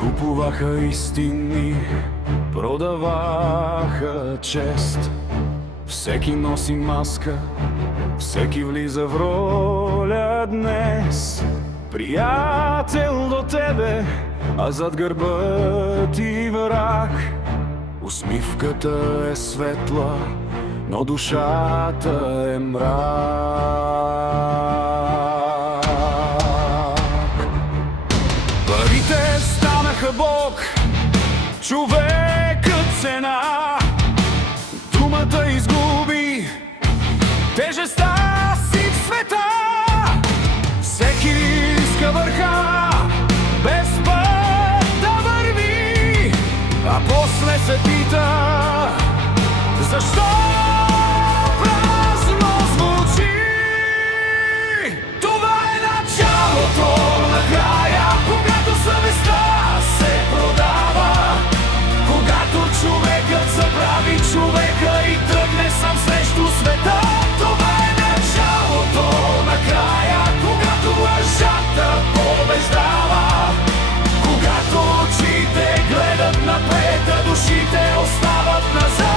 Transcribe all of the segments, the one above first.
Купуваха истини, продаваха чест. Всеки носи маска, всеки влиза в роля днес. Приятел до тебе, а зад гърба ти враг. Усмивката е светла, но душата е мрак. Парите станаха Бог, човекът цена. Думата изгуби тежестта си в света. Всеки иска върха, без път да върви, а после се пита защо празно звучи. Това е началото на края, когато съвестта се продава, когато човекът забрави човека и тръгне сам срещу света. Това е началото на края, когато лъжата побеждава, когато очите гледат напред, а душите остават назад.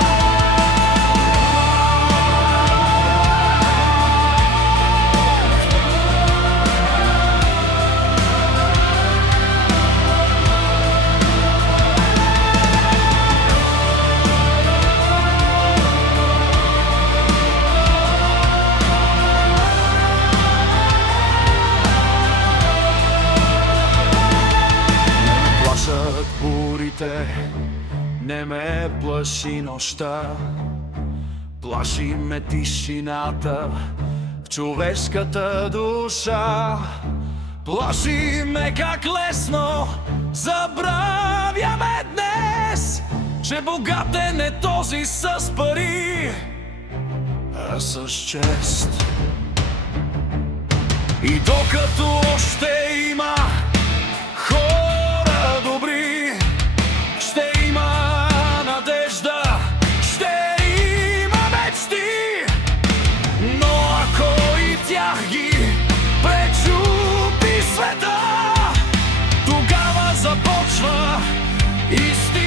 Бурите, не ме плаши нощта, плаши ме тишината в човешката душа. Плаши ме как лесно забравяме днес, че богатен е този с пари, а с чест. И докато още има хора добри, ще има надежда, ще има мечти. Но ако и тях ги пречупи света, тогава започва истина.